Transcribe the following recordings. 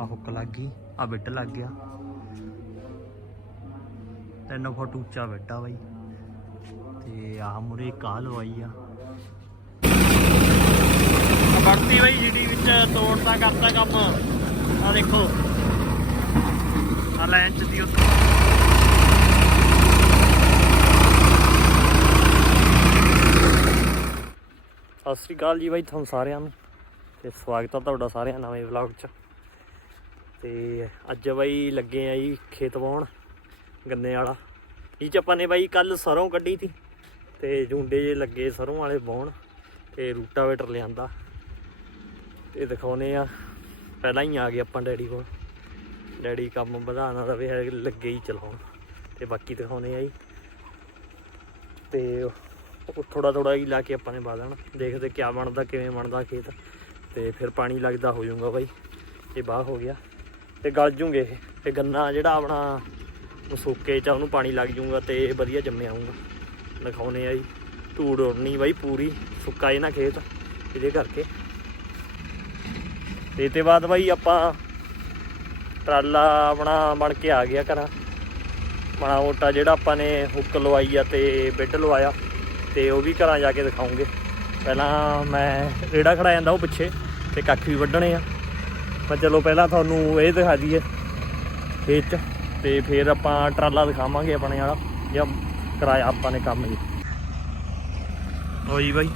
ਆ ਹੁੱਕ ਲੱਗ ਗਈ ਆ ਬਿੱਟ ਲੱਗ ਗਿਆ। ਤਿੰਨ ਫੁੱਟ ਉੱਚਾ ਬੈੱਡ ਆ ਬਾਈ। ਤੇ ਆ ਮੁਰੇ ਕਾਲ ਲਵਾਈ ਆ। ਵਰਤੀ ਬਾਈ ਜੀਡੀ ਵਿੱਚ ਤੋੜਦਾ, ਕਰਦਾ ਕੰਮ। ਆ ਦੇਖੋ। ਆ ਲਾਈਨ ਦੀ ਉੱਥੇ। ਸਤਿ ਸ੍ਰੀ ਅਕਾਲ ਜੀ ਬਾਈ ਤੁਹਾਨੂੰ ਸਾਰਿਆਂ ਨੂੰ। ਤੇ ਸਵਾਗਤ ਆ ਤੁਹਾਡਾ ਸਾਰਿਆਂ ਨਵੇਂ ਵਲੌਗ 'ਚ। ਤੇ ਅੱਜ ਬਾਈ ਲੱਗੇ ਆ ਜੀ ਖੇਤ ਵਾਹੁਣ, ਗੰਨੇ ਵਾਲਾ। ਇਹ ਚ ਆਪਾਂ ਨੇ ਬਾਈ ਕੱਲ ਸਰੋਂ ਕੱਢੀ ਸੀ ਤੇ ਜੁੰਡੇ ਜੇ ਲੱਗੇ ਸਰੋਂ ਵਾਲੇ ਵਾਹੁਣ ਤੇ ਰੂਟਾਵੇਟਰ ਲਿਆਂਦਾ। ਤੇ ਦਿਖਾਉਨੇ ਆ, ਪਹਿਲਾਂ ਹੀ ਆ ਗਏ ਆਪਾਂ ਡੈਡੀ ਕੋਲ। ਡੈਡੀ ਕੰਮ ਵਧਾਉਣਾ ਰਵੇ ਹੈ, ਲੱਗੇ ਹੀ ਚਲਾਉਣ। ਤੇ ਬਾਕੀ ਦਿਖਾਉਨੇ ਆ ਜੀ। ਤੇ ਥੋੜਾ ਥੋੜਾ ਹੀ ਲਾ ਕੇ ਆਪਾਂ ਨੇ ਬਾਦਣ ਦੇਖਦੇ ਕਿਆ ਬਣਦਾ, ਕਿਵੇਂ ਬਣਦਾ ਖੇਤ। ਤੇ ਫਿਰ ਪਾਣੀ ਲੱਗਦਾ ਹੋ ਜਾਊਗਾ ਬਾਈ। ਇਹ ਬਾਹ ਹੋ ਗਿਆ। ਤੇ ਗਲ ਜੂਗੇ ਇਹ। ਤੇ ਗੰਨਾ ਜਿਹੜਾ ਆਪਣਾ ਉਹ ਸੁੱਕੇ ਚ ਉਹਨੂੰ ਪਾਣੀ ਲੱਗ ਜਾਊਗਾ ਤੇ ਵਧੀਆ ਜੰਮੇ ਆਊਗਾ ਦਿਖਾਉਨੇ ਆ ਜੀ। ਧੂੜ ਉੜਨੀ ਬਾਈ ਪੂਰੀ, ਸੁੱਕਾ ਇਹ ਨਾ ਖੇਤ, ਇਹਦੇ ਕਰਕੇ। ਤੇ ਤੇ ਬਾਅਦ ਬਾਈ ਆਪਾਂ ਟਰਾਲਾ ਆਪਣਾ ਬਣ ਕੇ ਆ ਗਿਆ ਘਰਾਂ। ਮਾੜਾ ਮੋਟਾ ਜਿਹੜਾ ਆਪਾਂ ਨੇ ਹੁੱਕ ਲਵਾਈ ਆ ਤੇ ਬਿੱਡ ਲਵਾਇਆ, ਤੇ ਉਹ ਵੀ ਘਰਾਂ ਜਾ ਕੇ ਦਿਖਾਉਂਗੇ। ਪਹਿਲਾਂ ਮੈਂ ਰੇੜਾ ਖੜਾ ਜਾਂਦਾ ਉਹ ਪਿੱਛੇ, ਤੇ ਕੱਖ ਵੀ ਵੱਢਣੇ ਆ। ਪਰ ਚਲੋ ਪਹਿਲਾਂ ਤੁਹਾਨੂੰ ਇਹ ਦਿਖਾ ਦਈਏ ਖੇਤ 'ਚ ਤੇ ਫਿਰ ਆਪਾਂ ਟਰਾਲਾ ਦਿਖਾਵਾਂਗੇ ਆਪਣੇ ਵਾਲਾ, ਜਾਂ ਕਰਾਇਆ ਆਪਾਂ ਨੇ ਕੰਮ ਜੀ। ਲਓ ਜੀ ਬਾਈ,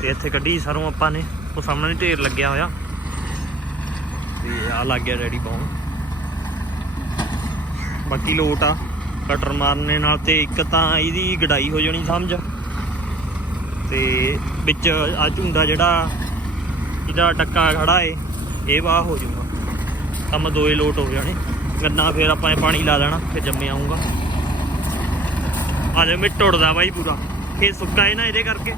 ਤੇ ਇੱਥੇ ਕੱਢੀ ਸਰੋਂ ਆਪਾਂ ਨੇ, ਉਹ ਸਾਹਮਣੇ ਢੇਰ ਲੱਗਿਆ ਹੋਇਆ। ਤੇ ਆ ਲੱਗ ਗਿਆ ਡੈਡੀ ਪਾਉਣ ਬਾਕੀ ਲੋਟ ਆ ਕਟਰ ਮਾਰਨੇ ਨਾਲ ਤੇ ਇੱਕ ਤਾਂ ਇਹਦੀ ਗਡਾਈ ਹੋ ਜਾਣੀ ਸਮਝ। ਤੇ ਵਿੱਚ ਆ ਝੁੰਡਾ ਜਿਹੜਾ, ਇਹਦਾ ਟੱਕਾ ਖੜਾ ਏ। ਇਹ ਵਾਹ ਹੋ ਜਾਊਗਾ। ਕੰਮ ਦੋਏ ਲੋਟ ਹੋ ਜਾਣੇ। ਗੰਨਾ ਫੇਰ ਆਪਾਂ ਇਹ ਪਾਣੀ ਲਾ ਦੇਣਾ ਫਿਰ ਜੰਮੇ ਆਊਗਾ। ਆ ਜਾ ਮਿੱਟ ਟੁੱਟਦਾ ਬਾਈ ਪੂਰਾ। ਇਹ ਸੁੱਕਾ ਹੈ ਨਾ ਇਹਦੇ ਕਰਕੇ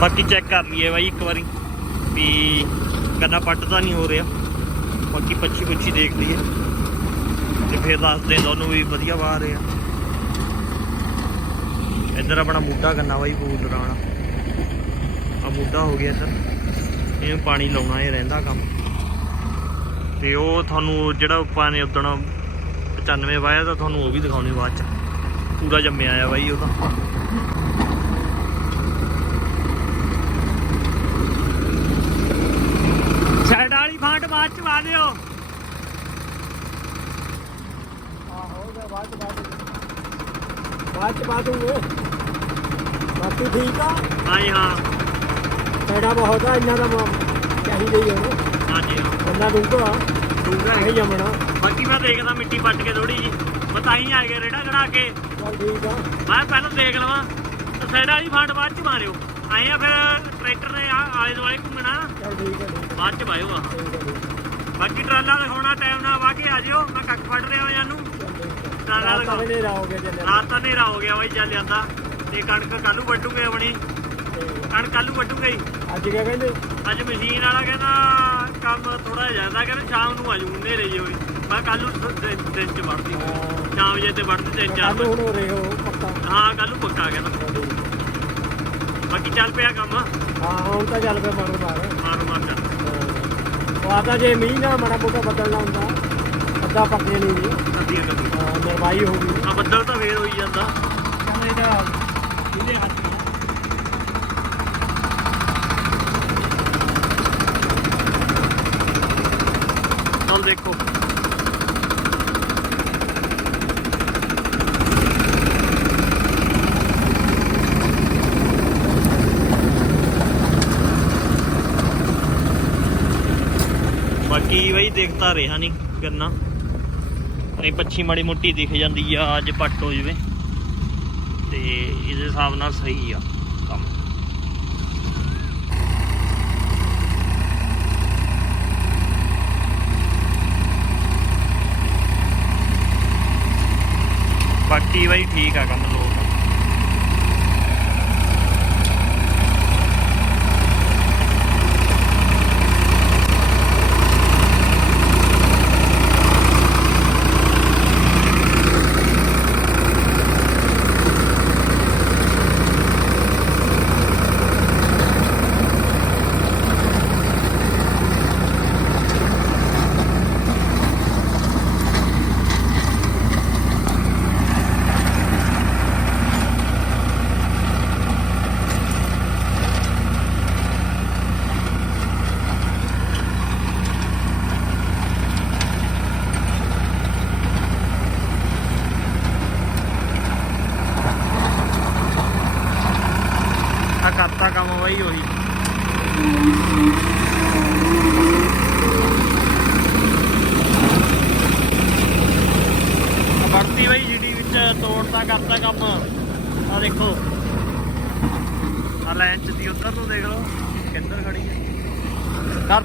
ਬਾਕੀ ਚੈੱਕ ਕਰ ਲਈਏ ਬਾਈ ਇੱਕ ਵਾਰੀ ਵੀ ਗੰਨਾ ਪੱਟ ਤਾਂ ਨਹੀਂ ਹੋ ਰਿਹਾ। ਬਾਕੀ ਪੱਛੀ ਪੁੱਛੀ ਦੇਖ ਲਈਏ। ਤੇ ਫਿਰ ਦੱਸਦੇ ਤੁਹਾਨੂੰ ਵੀ ਵਧੀਆ ਬਾਹਰ ਰਿਹਾ। ਇੱਧਰ ਆਪਣਾ ਮੁੱਢਾ ਗੰਨਾ ਬਾਈ ਬੂਲ ਰਾਣਾ ਆ ਮੁੱਢਾ ਹੋ ਗਿਆ ਇੱਧਰ। ਇਹਨੂੰ ਪਾਣੀ ਲਾਉਣਾ ਇਹ ਰਹਿੰਦਾ ਕੰਮ। ਤੇ ਉਹ ਤੁਹਾਨੂੰ ਜਿਹੜਾ ਪਾਣੀ ਨੇ ਉਦਣ 95 ਵਾਇਆ ਤਾਂ ਤੁਹਾਨੂੰ ਉਹ ਵੀ ਦਿਖਾਉਣੇ ਬਾਅਦ ਚ। ਪੂਰਾ ਜੰਮਿਆ ਆ ਬਾਈ ਉਹ ਤਾਂ ਸਾਈਡ ਵਾਲੀ ਬਾਅਦ ਪਾ ਦਿਓ। ਬਾਅਦ ਚ ਪਾ ਦੂੰਗੇ ਬਾਕੀ ਠੀਕ ਆ। ਹਾਂਜੀ ਹਾਂ। ਸਾਡਾ ਬਹੁਤ ਆ ਇੰਨਾ ਦਾ ਚਾਹੀਦਾ ਹੀ ਉਹਨੂੰ ਹਾਂਜੀ ਹਾਂ। ਬੰਦਾ ਦੂੰਗਾ ਡੂੰਗਾ ਨਹੀਂ ਜੰਮਣਾ। ਬਾਕੀ ਮੈਂ ਦੇਖਦਾ ਮਿੱਟੀ ਪੱਟ ਕੇ ਥੋੜੀ ਜੀ ਬਤਾਈ ਆ ਗਏ ਰੇੜਾ ਕਢਾ ਕੇ। ਚੱਲ ਠੀਕ ਆ। ਮੈਂ ਪਹਿਲਾਂ ਦੇਖ ਲਵਾਂ। ਤੇ ਸਾਈਡ ਵਾਲੀ ਫਾਂਟ ਬਾਅਦ ਚ ਮਾਰਿਓ। ਆਏ ਆ ਫਿਰ ਟਰੈਕਟਰ ਨੇ ਆਲੇ ਦੁਆਲੇ ਘੁੰਮਣਾ। ਚੱਲ ਠੀਕ ਆ ਠੀਕ ਬਾਅਦ ਚ ਪਾਇਓ ਆ। ਬਾਕੀ ਟਰਾਲਾ ਦਿਖਾਉਣਾ ਟਾਈਮ ਨਾਲ ਵਾ ਕੇ ਆ ਜਿਓ। ਮੈਂ ਕੱਖ ਫੜ ਰਿਹਾ ਜਾਨੂੰ। ਟਰਾਲਾ ਆ। ਦਿਖਾਓ। ਤਾਂ ਹਨੇਰਾ ਹੋ ਗਿਆ ਚੱਲਿਆ। ਰਾਤ ਤਾਂ ਹਨੇਰਾ ਹੋ ਗਿਆ ਬਾਈ ਚੱਲ ਜਾਂਦਾ। ਤੇ ਕਣਕ ਕੱਲੂ ਵੱਢੂਗੇ ਆਪਣੀ। ਕਣਕ ਕੱਲੂ ਵੱਢੂਗੇ ਹੀ ਅੱਜ ਕਿਆ ਕਹਿੰਦੇ? ਅੱਜ ਮਸ਼ੀਨ ਵਾਲਾ ਕਹਿੰਦਾ ਕੰਮ ਥੋੜਾ ਜ਼ਿਆਦਾ ਕਹਿੰਦਾ ਸ਼ਾਮ ਨੂੰ ਆ ਜੂ ਹਨੇਰੇ ਜਿਹੇ ਹੋਏ ਮੈਂ ਕੱਲ ਨੂੰ ਦਿਨ ਚ ਵੜਦੀ ਹਾਂ। ਸ਼ਾਮ ਜੇ ਤੇ ਵੜਦੀ ਤਿੰਨ ਚਾਰ ਕੱਲ ਹੁਣ ਹੋ ਰਹੇ ਹੋ ਪੱਕਾ। ਹਾਂ ਕੱਲ ਨੂੰ ਪੱਕਾ ਕਹਿੰਦਾ। ਬਾਕੀ ਚੱਲ ਪਿਆ ਕੰਮ। ਹਾਂ ਹੁਣ ਤਾਂ ਚੱਲ ਪਿਆ ਮਾਰ ਮਾਰ ਆਦਾ ਜੇ ਮੀਂਹ ਨਾ ਮਾੜਾ ਮੋਟਾ ਬਦਲਣਾ ਹੁੰਦਾ ਅੱਧਾ ਪੱਕੇ ਨਹੀਂ ਜੀ। ਅੱਧੀ ਅੱਧੀ। ਹਾਂ, ਗਈ ਆ ਬੱਦਲ ਤਾਂ ਫੇਰ ਹੋਈ ਜਾਂਦਾ। ਕਹਿੰਦੇ ਇਹਦਾ ਇਹਦੇ ਹੱਥ। ਚੱਲ ਦੇਖੋ। ਦੇਖਦਾ ਰਿਹਾ ਨਹੀਂ ਗੰਨਾ। ਨਹੀਂ, ਪੱਛੀ ਮਾੜੀ ਮੋਟੀ ਦਿਖ ਜਾਂਦੀ ਆ, ਅੱਜ ਪੱਟ ਹੋ ਜਵੇ। ਤੇ ਇਹਦੇ ਹਿਸਾਬ ਨਾਲ ਸਹੀ ਆ ਕੰਮ। ਬਾਕੀ ਬਈ ਠੀਕ ਆ ਕੰਮ ਲੋਕ।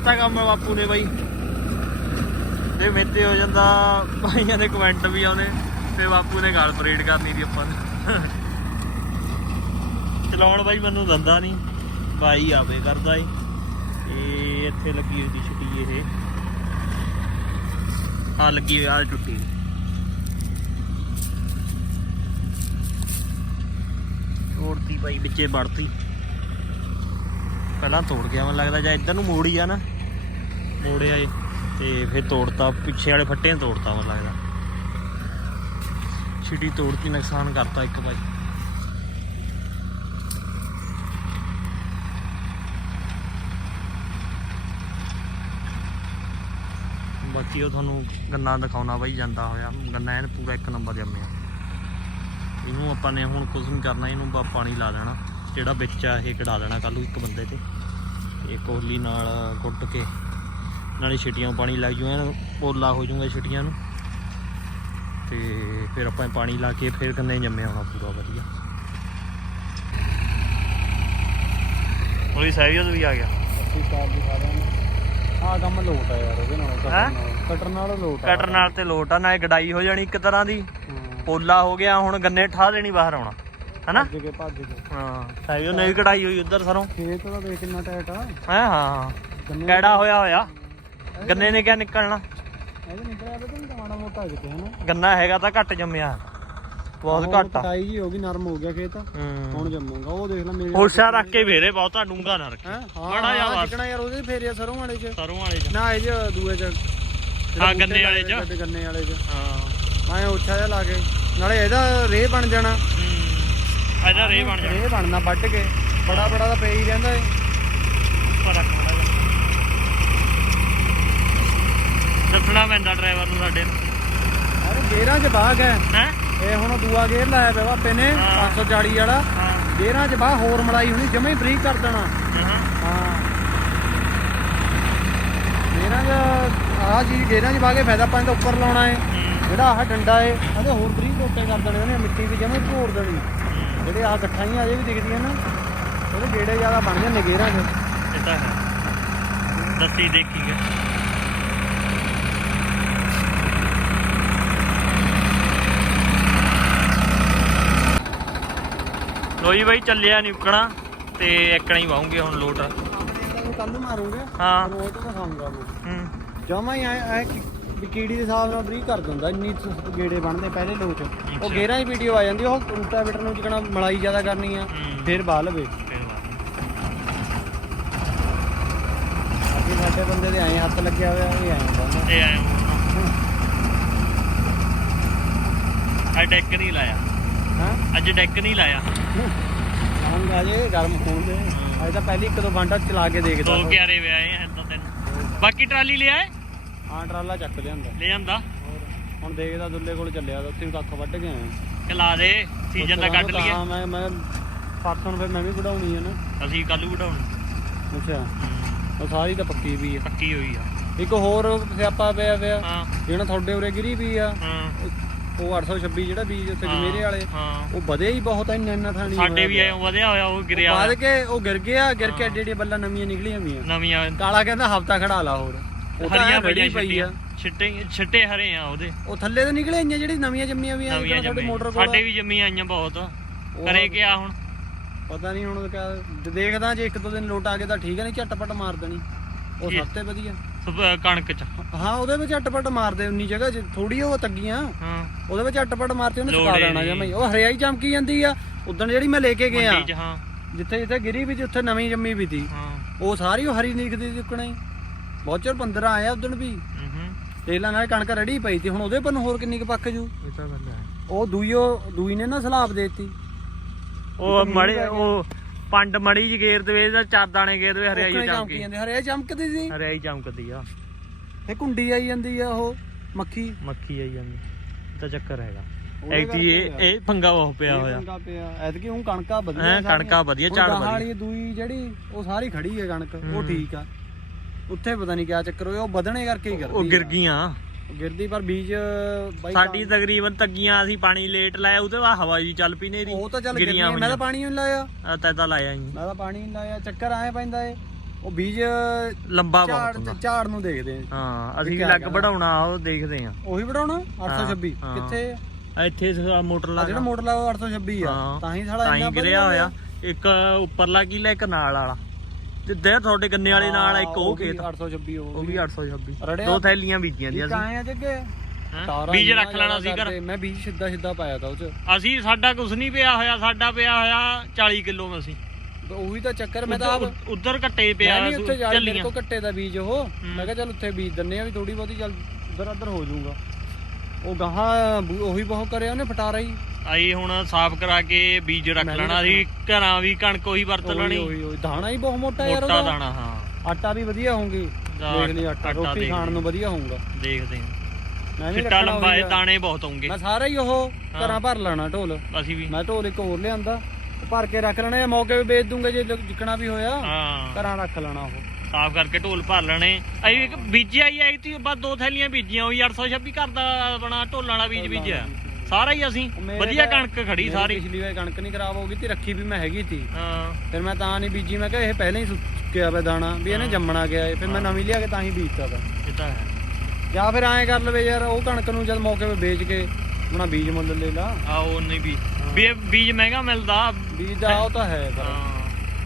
ਕਰਤਾ ਕੰਮ ਬਾਪੂ ਨੇ ਬਾਈ। ਤੇ ਮੇਤੇ ਹੋ ਜਾਂਦਾ, ਭਾਈਆਂ ਦੇ ਕਮੈਂਟ ਵੀ ਆਉਣੇ ਤੇ ਬਾਪੂ ਨੇ ਗਾਲ ਪਰੇਡ ਕਰਨੀ ਦੀ ਆਪਾਂ ਨੂੰ। ਚਲਾਉਣ ਬਾਈ ਮੈਨੂੰ ਦੰਦਾ ਨਹੀਂ ਬਾਈ ਆਵੇ ਕਰਦਾ ਏ। ਇਹ ਇੱਥੇ ਲੱਗੀ ਹੋਈ ਛੁੱਟੀ ਇਹ। ਹਾਂ, ਲੱਗੀ ਹੋਈ ਆ ਟੁੱਟੀ ਤੋੜਤੀ ਬਾਈ, ਵਿੱਚੇ ਵੜਤੀ। ਪਹਿਲਾਂ ਤੋੜ ਗਿਆ, ਮੈਨੂੰ ਲੱਗਦਾ ਜਾਂ ਇੱਧਰ ਨੂੰ ਮੋੜੀ ਆ ਨਾ। ਮੋੜਿਆ ਏ ਤੇ ਫਿਰ ਤੋੜਤਾ, ਪਿੱਛੇ ਵਾਲੇ ਫੱਟੇ ਨੇ ਤੋੜਤਾ ਮੈਨੂੰ ਲੱਗਦਾ। ਛਿੱਟੀ ਤੋੜਤੀ, ਨੁਕਸਾਨ ਕਰਤਾ ਇੱਕ ਭਾਈ। ਬਾਕੀ ਉਹ ਤੁਹਾਨੂੰ ਗੰਨਾ ਦਿਖਾਉਣਾ ਬਾਈ, ਜਾਂਦਾ ਹੋਇਆ। ਗੰਨਾ ਐਨ ਪੂਰਾ ਇੱਕ ਨੰਬਰ ਜੰਮਿਆ। ਇਹਨੂੰ ਆਪਾਂ ਨੇ ਹੁਣ ਕੁਝ ਨਹੀਂ ਕਰਨਾ, ਇਹਨੂੰ ਪਾਣੀ ਲਾ ਦੇਣਾ। ਜਿਹੜਾ ਵਿੱਚ ਆ, ਇਹ ਕਢਾ ਦੇਣਾ ਕੱਲੂ ਇੱਕ ਬੰਦੇ ਤੇ। ਇਹ ਕੋਹਲੀ ਨਾਲ ਕੁੱਟ ਕੇ। ਨਾਲੇ ਛਿਟੀਆਂ ਪਾਣੀ ਲੱਗ ਜੂ ਐਨ ਪੋਲਾ ਹੋ ਜਾਊਗਾ ਛਿਟੀਆਂ ਨੂੰ। ਤੇ ਫਿਰ ਆਪਾਂ ਪਾਣੀ ਲਾ ਕੇ ਫਿਰ ਗੰਨੇ ਜੰਮਿਆ ਹੋਣਾ ਪੂਰਾ ਵਧੀਆ। ਉਹਦੀ ਸਹਿਯੋਗ ਵੀ ਆ ਗਿਆ? ਅਸੀਂ ਕਾਰ ਦਿਖਾ ਰਹੇ ਹਾਂ। ਆ ਕੰਮ ਲੋਟ ਆ ਯਾਰ ਉਹਦੇ ਨਾਲ ਹੈਂ? ਕਟਰ ਨਾਲ। ਲੋਟ ਆ। ਕਟਰ ਨਾਲ ਤੇ ਲੋਟ ਆ ਨਾ ਇਹ ਗਡਾਈ ਹੋ ਜਾਣੀ ਇੱਕ ਤਰ੍ਹਾਂ ਦੀ। ਹਾਂ। ਪੋਲਾ ਹੋ ਗਿਆ ਹੁਣ ਗੰਨੇ ਠਾ ਦੇਣੀ ਬਾਹਰ ਆਉਣਾ। ਹਨਾ? ਭੱਜ ਕੇ ਭੱਜ ਕੇ ਹਾਂ ਸਹਿਯੋਗ ਨੇ ਵੀ ਕਢਾਈ ਹੋਈ ਉਧਰ ਸਰੋਂ। ਖੇਤ ਦਾ ਦੇਖ ਕਿੰਨਾ ਟਾਈਟ ਆ। ਹੈ ਹਾਂ। ਗੰਨੇ ਕੈੜਾ ਹੋਇਆ ਹੋਇਆ। ਗੰਨੇ ਨੇ ਕਿਆ ਨਿਕਲਣਾ। ਇਹਦੇ ਨਿਕਲਿਆ ਵੇ ਤਾਂ ਮਾੜਾ ਮੋਟਾ ਕਿਤੇ ਹਨਾ ਗੰਨਾ ਹੈਗਾ ਤਾਂ ਘੱਟ ਜੰਮਿਆ। ਬਹੁਤ ਘੱਟ ਆ। ਕਟਾਈ ਜੀ ਹੋ ਗਈ ਨਰਮ ਹੋ ਗਿਆ ਖੇਤ। ਹੂੰ। ਹੁਣ ਜੰਮੂਗਾ ਉਹ ਦੇਖ ਲੈ ਮੇਰੇ ਹੋਸ਼ਾ ਰੱਖ ਕੇ ਵੇਰੇ ਬਹੁਤਾ ਡੂੰਗਾ ਨਾ ਰੱਖੀ। ਹੈ? ਬੜਾ ਜਿਹਾ ਵਾਸ। ਜਿਕਣਾ ਯਾਰ ਉਹਦੇ ਫੇਰਿਆ ਸਰੋਂ ਵਾਲੇ ਚ। ਸਰੋਂ ਵਾਲੇ ਚ। ਨਾ ਇਹ ਚ ਦੂਏ ਚ। ਹਾਂ, ਗੰਨੇ ਵਾਲੇ ਚ। ਗੰਨੇ ਵਾਲੇ ਚ। ਹਾਂ। ਮੈਂ ਉੱਚਾ ਜਿਹਾ ਲਾ ਕੇ। ਨਾਲੇ ਇਹਦਾ ਰੇਹ ਬਣ ਜਾਣਾ। ਹੂੰ। ਇਹਦਾ ਰੇ ਬਣ ਜਾਣਾ। ਰੇਹ ਬਣਨਾ ਵੱਢ ਕੇ। ਬੜਾ ਬੜਾ ਤਾਂ ਪਈ ਹੀ ਰਹਿੰਦਾ ਏ। ਉੱਪਰ ਰੱਖ ਦੱਸਣਾ ਪੈਂਦਾ ਡਰਾਈਵਰ ਨੂੰ ਸਾਡੇ ਨੂੰ। ਅਰੇ ਗੇਰਾਂ ਚ ਬਾਗ ਹੈ। ਹੈ? ਇਹ ਹੁਣ ਦੂਆ ਗੇਰ ਲਾਇਆ ਪਿਆ ਬਾਪੇ ਨੇ ਹਾਂ। 540 ਵਾਲਾ। ਹਾਂ। ਗੇਰਾਂ ਚ ਬਾਹ ਹੋਰ ਮਲਾਈ ਹੋਣੀ ਜਮੇ ਹੀ ਬਰੀਕ ਕਰ ਦੇਣਾ। ਹਾਂ। ਹਾਂ। ਗੇਰਾਂ ਚ ਆਹ ਚੀਜ਼ ਗੇਰਾਂ ਚ ਬਾਹ ਕੇ ਫਾਇਦਾ ਆਪਾਂ ਇਹਦਾ ਉੱਪਰ ਲਾਉਣਾ ਏ। ਜਿਹੜਾ ਆਹ ਡੰਡਾ ਏ ਇਹਦੇ ਹੋਰ ਬਰੀਕ ਟੋਟੇ ਕਰ ਦੇਣੇ ਉਹਨੇ ਮਿੱਟੀ ਵੀ ਜਮੇ ਭੋਰ ਦੇਣੀ। ਜਿਹੜੇ ਆਹ ਗੱਠਾਈਆਂ ਅਜੇ ਵੀ ਦਿਖਦੀਆਂ ਨਾ ਉਹਦੇ ਗੇੜੇ ਜ਼ਿਆਦਾ ਬਣ ਜਾਂਦੇ ਗੇਰਾਂ ਚ। ਇਹ ਤਾਂ ਹੈ। ਦੱਸੀ ਦੇਖੀ ਲੋਈ ਬਾਈ ਚੱਲਿਆ ਨਹੀਂ ਉਕਣਾ ਤੇ ਇੱਕਣਾ ਹੀ ਵਾਉਂਗੇ ਹੁਣ ਲੋਟ। ਕੱਲ ਨੂੰ ਮਾਰੂਗੇ। ਹਾਂ। ਰੋਜ਼ ਤਾਂ ਖਾਊਂਗਾ ਮੈਂ। ਹੂੰ। ਜਮਾ ਹੀ ਐ ਐ ਵੀ ਕੀੜੀ ਦੇ ਹਿਸਾਬ ਨਾਲ ਬਰੀਕ ਕਰ ਦਿੰਦਾ ਇੰਨੀ ਗੇੜੇ ਬਣਦੇ ਪਹਿਲੇ ਲੋਚ ਉਹ। ਗੇਰਾਂ ਦੀ ਵੀਡੀਓ ਆ ਜਾਂਦੀ ਉਹ ਬਟਨ ਨੂੰ ਜਿਕਣਾ ਮਲਾਈ ਜ਼ਿਆਦਾ ਕਰਨੀ ਆ ਹੂੰ। ਫਿਰ ਬਾਹ ਲਵੇ। ਅੱਗੇ ਸਾਡੇ ਬੰਦੇ ਦੇ ਐਂ ਹੱਥ ਲੱਗਿਆ ਹੋਇਆ ਇਹ ਐਂ ਹੁੰਦਾ ਇਹ ਆਏ ਆ ਡੈਕ ਨਹੀਂ ਲਾਇਆ। ਹਾਂ? ਅੱਜ ਡੈਕ ਨਹੀਂ ਲਾਇਆ। ਆਉਂਗਾ ਜੇ ਗਰਮ ਹੋਣ ਦੇ। ਅੱਜ ਤਾਂ ਪਹਿਲੀ ਇੱਕ ਦੋ ਘੰਟਾ ਚਲਾ ਕੇ ਦੇਖਦਾ। ਦੋ ਕਿਆਰੇ ਵਿਆਏ ਐ ਤਾਂ ਤੈਨੂੰ। ਬਾਕੀ ਟਰਾਲੀ ਲਿਆ ਏ? ਹਾਂ ਟਰਾਲਾ ਚੱਕ ਲਿਆਂਦਾ। ਲੈ ਜਾਂਦਾ ਹੁਣ ਦੇਖਦਾ ਦੁੱਲੇ ਕੋਲ ਚੱਲਿਆ ਤਾਂ ਉੱਥੇ ਵੀ ਕੱਖ ਵੱਢ ਕੇ ਆਇਆ। ਕਿ ਲਾ ਦੇ ਸੀਜ਼ਨ ਦਾ ਕੱਢ ਲਈਏ। ਹਾਂ ਮੈਂ ਮੈਂ ਪਰਸੋਂ ਫਿਰ ਮੈਂ ਵੀ ਕਢਾਉਣੀ ਹੈ ਨਾ। ਅਸੀਂ ਕੱਲੂ ਵਢਾਉਣੀ। ਅੱਛਾ। ਉਹ ਸਾਰੀ ਤਾਂ ਪੱਕੀ ਵੀ ਆ। ਪੱਕੀ ਹੋਈ ਆ। ਇੱਕ ਹੋਰ ਸਿਆਪਾ ਪਿਆ ਪਿਆ। ਹਾਂ। ਜਿਹੜਾ ਤੁਹਾਡੇ ਉਰੇ ਗਿਰੀ ਵੀ ਆ। ਹਾਂ। ਉਹ 826 ਜਿਹੜਾ ਬੀਜ ਉੱਥੇ ਹਾਂ, ਜਮੇਰੇ ਵਾਲੇ ਹਾਂ। ਉਹ ਵਧੇ ਹੀ ਬਹੁਤ ਆ ਇੰਨਾ ਇੰਨਾ ਥਾਣੀ ਸਾਡੇ ਵੀ ਐ ਵਧਿਆ ਹੋਇਆ ਉਹ ਗਿਰਿਆ ਹੋਇਆ। ਕੇ ਉਹ ਗਿਰ ਗਿਆ ਗਿਰ ਕੇ ਐਡੀ ਐਡੀ ਬੱਲਾਂ ਨਵੀਆਂ ਨਿਕਲੀਆਂ ਵੀਆਂ ਨਵੀਆਂ। ਕਾਲਾ ਕਹਿੰਦਾ ਹਫਤਾ ਖੜਾ ਲਾ ਹੋਰ। ਉਹ ਤਾਂ ਹਰੀਆਂ ਐਂ ਪਈਆਂ ਪਈ ਆ। ਛਿੱਟੇ ਛਿੱਟੇ ਹਰੇ ਆ ਉਹਦੇ। ਉਹ ਥੱਲੇ ਤੋਂ ਨਿਕਲੇ ਇੰਨੀਆਂ ਜਿਹੜੀ ਨਵੀਆਂ ਜੰਮੀਆਂ ਵੀ ਆ ਨਵੀਆਂ ਸਾਡੇ ਜੰਮੀਆਂ। ਮੋਟਰ ਕੋਲ ਸਾਡੇ ਵੀ ਜੰਮੀਆਂ ਆਈਆਂ ਬਹੁਤ। ਕਰੇ ਕਿਆ ਹੁਣ? ਪਤਾ ਨਹੀਂ ਹੁਣ ਕਿਆ ਦੇਖਦਾ ਜੇ ਇੱਕ ਦੋ ਦਿਨ ਲੋਟ ਆ ਗਏ ਤਾਂ ਠੀਕ ਹੈ ਨਹੀਂ ਝਟਪਟ ਮਾਰ ਦੇਣੀ। ਉਹ ਸਭ ਤੋਂ ਵਧੀਆ। ਸਭ ਕਣਕ ਚ। ਹਾਂ ਉਹਦੇ ਵਿੱਚ ਝਟਪਟ ਮਾਰਦੇ ਉਨੀ ਜਗ੍ਹਾ ਚ ਥੋੜੀ ਉਹ ਤੱਗੀਆਂ। ਹਾਂ। ਉਹਦੇ ਵਿੱਚ ਝਟਪਟ ਮਾਰਤੇ ਉਹਨੇ ਲੋੜ ਸੁਕਾ ਹੀ ਦੇਣਾ ਨਹੀਂ। ਜਮਾ ਹੀ। ਉਹ ਹਰਿਆਈ ਚਮਕੀ ਜਾਂਦੀ ਆ ਉਦਣ ਜਿਹੜੀ ਮੈਂ ਲੈ ਕੇ ਗਿਆ। ਮੰਡੀ ਚ ਹਾਂ। ਜਿੱਥੇ ਜਿੱਥੇ ਗਿਰੀ ਵੀ ਸੀ ਉੱਥੇ ਨਵੀਂ ਜੰਮੀ ਵੀ ਸੀ ਹਾਂ। ਉਹ ਸਾਰੀ ਉਹ ਹਰੀ ਨਿਕਦੀ ਚੁੱਕਣਾ ਹੀ। ਬਹੁਤ ਚਿਰ 15 ਆਇਆ ਉਦਣ ਵੀ। ਹੂੰ ਦੇਖ ਲਾ ਨਾਲ ਕਣਕ ਰੜੀ ਪਈ ਸੀ ਹੁਣ ਉਹਦੇ ਪਰ ਨੂੰ ਹੋਰ ਕਿੰਨੀ ਕੁ ਪੱਕ ਜੂ? ਇਹ ਤਾਂ ਗੱਲ ਹੈ। ਉਹ ਦੂਈਓ ਦੂਈ ਨੇ ਨਾ ਸਲਾਬ ਦੇਤੀ। ਉਹ ਮੜੇ ਉਹ ਪੰਡ ਮੜੀ ਜੀ ਗੇਰ ਦੇਵੇ ਜਾਂ ਚਾਰ ਦਾਣੇ ਗੇਰ ਦੇਵੇ ਹਰਿਆਈ ਚਮਕੀ। ਜਾਂਦੇ ਹਰਿਆਈ ਚਮਕਦੀ ਸੀ? ਹਰਿਆਈ ਚਮਕਦੀ ਆ। ਇਹ ਕੁੰਡੀ ਆਈ ਜਾਂਦੀ ਆ ਉਹ ਮੱਖੀ? ਮੱਖੀ ਆਈ ਜਾਂਦੀ। ਤਾਂ ਚੱਕਰ ਹੈਗਾ। ਐਕਚੁਅਲੀ ਇਹ ਇਹ ਪੰਗਾ ਬਹੁਤ ਪਿਆ ਹੋਇਆ। ਪੰਗਾ ਪਿਆ। ਐਤਕੀ ਹੁਣ ਕਣਕਾਂ ਵਧੀਆ ਹੈਂ। ਕਣਕਾਂ ਵਧੀਆ, ਝਾੜ ਵਧੀਆ। ਵਾਲੀ ਦੂਈ ਜਿਹੜੀ ਉਹ ਸਾਰੀ ਖੜੀ ਹੈ ਕਣਕ। ਉਹ। ਠੀਕ ਆ। ਉੱਥੇ ਪਤਾ ਨਹੀਂ ਕਿਆ ਚੱਕਰ ਹੋਇਆ ਉਹ ਵਧਣੇ ਕਰਕੇ ਹੀ ਕਰਦੀ ਉਹ ਗਿਰ। ਗਈਆਂ। ਗਿਰਦੀ ਪਰ ਬੀਜ ਬਾਈ ਸਾਡੀ ਤਕਰੀਬਨ ਤੱਗੀਆਂ ਅਸੀਂ ਪਾਣੀ ਲੇਟ ਲਾਇਆ ਉਹਦੇ ਬਾਅਦ ਹਵਾ ਜੀ ਚੱਲ ਪਈ ਨੇਰੀ ਉਹ ਤਾਂ ਚੱਲ ਗਿਰੀਆਂ ਮੈਂ ਤਾਂ ਪਾਣੀ ਨਹੀਂ ਲਾਇਆ। ਆ ਤਾਂ ਤਾਂ ਲਾਇਆ ਜੀ ਮੈਂ ਤਾਂ ਪਾਣੀ ਨਹੀਂ ਲਾਇਆ ਚੱਕਰ ਆਏ ਪੈਂਦਾ ਏ। ਉਹ ਬੀਜ ਲੰਬਾ ਬਹੁਤ ਝਾੜ ਹੁੰਦਾ। ਝਾੜ ਨੂੰ ਦੇਖਦੇ ਆ। ਹਾਂ ਅਸੀਂ ਲੱਗ। ਵੜਾਉਣਾ ਉਹ ਦੇਖਦੇ ਆ। ਉਹੀ ਵਧਾਉਣਾ 826 ਹਾਂ। ਕਿੱਥੇ ਆ? ਇੱਥੇ ਮੋਟਰ ਲਾ ਜਿਹੜਾ ਮੋਟਰ ਲਾਓ 826 ਆ। ਹਾਂ। ਤਾਂ ਹੀ ਸਾਲਾ ਹੀ ਇੰਨਾ ਗਿਰਿਆ ਹੋਇਆ। ਇੱਕ ਉੱਪਰਲਾ ਕਿਲਾ ਇੱਕ ਨਾਲ ਵਾਲਾ। ਤੇ ਦੇ ਤੁਹਾਡੇ ਗੰਨੇ ਵਾਲੇ ਨਾਲ ਇੱਕ ਉਹ ਖੇਤ। 826 ਉਹ ਵੀ। 826 ਰੜਿਆ। ਦੋ ਥੈਲੀਆਂ ਬੀਜੀਆਂ ਦੀਆਂ ਸੀ। ਕਾਏ ਆ ਜੱਗੇ ਬੀਜ ਰੱਖ ਲੈਣਾ ਸੀ ਘਰ। ਮੈਂ ਬੀਜ ਸਿੱਧਾ ਸਿੱਧਾ ਪਾਇਆ ਤਾ ਉਹ ਚ। ਅਸੀਂ ਸਾਡਾ ਕੁਝ ਨਹੀਂ ਪਿਆ ਹੋਇਆ ਸਾਡਾ ਪਿਆ ਹੋਇਆ 40 ਕਿਲੋ ਅਸੀਂ ਉਹੀ ਤਾਂ ਚੱਕਰ ਮੈਂ ਤਾਂ ਉਧਰ ਕੱਟੇ ਪਿਆ ਵੀ ਉੱਥੇ ਜਾ ਮੇਰੇ ਕੋ ਕੱਟੇ ਦਾ ਬੀਜ ਉਹ। ਮੈਂ ਕਿਹਾ ਚੱਲ ਉੱਥੇ ਬੀਜ ਦਿੰਨੇ ਆ ਵੀ ਥੋੜੀ ਬਹੁਤੀ ਚੱਲ ਉਧਰ ਉਧਰ ਹੋ ਜਾਊਗਾ। ਉਹ ਗਾਹਾਂ ਬੂ- ਉਹੀ ਬਹੁਤ ਕਰਿਆ ਉਹਨੇ ਫਟਾਰਾ ਹੀ। ਆਈ ਹੁਣ ਸਾਫ਼ ਕਰਾ ਕੇ ਬੀਜ ਰੱਖ ਮੈਂ ਵੀ ਲੈਣਾ ਸੀ ਘਰਾਂ ਵੀ ਕਣਕ ਉਹੀ ਵਰਤ ਉਹੀ ਲੈਣੀ। ਉਹੀ ਉਹੀ। ਦਾਣਾ ਹੀ ਬਹੁਤ ਮੋਟਾ ਯਾਰ ਮੋਟਾ ਉਹਦਾ। ਦਾਣਾ ਹਾਂ। ਆਟਾ ਵੀ ਵਧੀਆ ਹੋਊਗੀ। ਦਾ ਦੇਖ ਲਈ ਆਟਾ ਆਟਾ ਰੋਟੀ ਦੇਖ ਖਾਣ ਲਈ। ਨੂੰ ਵਧੀਆ ਹੋਊਗਾ। ਦੇਖਦੇ ਹਾਂ। ਮੈਂ ਵੀ ਚਿੱਟਾ ਰੱਖਣਾ ਲੰਬਾ ਉਹੀ ਇਹ ਆ। ਦਾਣੇ ਬਹੁਤ ਆਉਂਗੇ ਮੈਂ ਸਾਰਾ ਹੀ ਉਹ ਘਰਾਂ ਭਰ ਲੈਣਾ ਢੋਲ। ਅਸੀਂ ਵੀ। ਮੈਂ ਢੋਲ ਇੱਕ ਹੋਰ ਲਿਆਂਦਾ। ਉਹ ਭਰ ਕੇ ਰੱਖ ਲੈਣਾ ਇਹ ਮੌਕੇ 'ਤੇ ਵੇਚ ਦੂੰਗਾ ਜੇ ਜਿੱਕਣਾ ਵੀ ਹੋਇਆ। ਹਾਂ। ਘਰਾਂ ਰੱਖ ਲੈਣਾ ਉਹ। ਸਾਫ਼ ਕਰਕੇ ਢੋਲ ਭਰ ਲੈਣੇ। ਅਸੀਂ ਇੱਕ ਬੀਜਿਆ ਹੀ ਆਈ ਤੀ ਬਸ ਦੋ ਥੈਲੀਆਂ ਬੀਜੀਆਂ ਹੋਈ 826 ਘਰ ਦਾ ਆਪਣਾ ਢੋਲਾਂ ਵਾਲਾ ਬੀਜ ਬੀਜਿਆ। ਸਾਰਾ ਹੀ ਅਸੀਂ। ਵਧੀਆ ਕਣਕ ਖੜੀ ਸਾਰੀ। ਪਿਛਲੀ ਵਾਰ ਕਣਕ ਨਹੀਂ ਖਰਾਬ ਹੋ ਗਈ ਤੇ ਰੱਖੀ ਵੀ ਮੈਂ ਹੈਗੀ ਤੀ ਹਾਂ। ਫਿਰ ਮੈਂ ਤਾਂ ਨਹੀਂ ਬੀਜੀ ਮੈਂ ਕਿਹਾ ਇਹ ਪਹਿਲਾਂ ਹੀ ਸੁੱਕਿਆ ਪਿਆ ਦਾਣਾ ਵੀ ਇਹਨੇ ਜੰਮਣਾ ਗਿਆ ਫਿਰ ਮੈਂ ਨਵੀਂ ਲਿਆ ਕੇ ਤਾਂ ਹੀ ਬੀਜਤਾ ਤਾ ਇਹ ਤਾਂ ਹੈ। ਜਾਂ ਫਿਰ ਐਂ ਕਰ ਲਵੇ ਯਾਰ ਉਹ ਕਣਕ ਨੂੰ ਜਦ ਮੌਕੇ 'ਤੇ ਵੇਚ ਕੇ ਆਪਣਾ ਬੀਜ ਮੁੱਲ ਲੈ ਲਾ। ਆ ਉਹ ਨਹੀਂ ਵੀ ਵੀ ਇਹ ਬੀਜ ਮਹਿੰਗਾ ਮਿਲਦਾ। ਬੀਜ ਦਾ ਉਹ ਤਾਂ ਹੈ ਪਰ ਹਾਂ।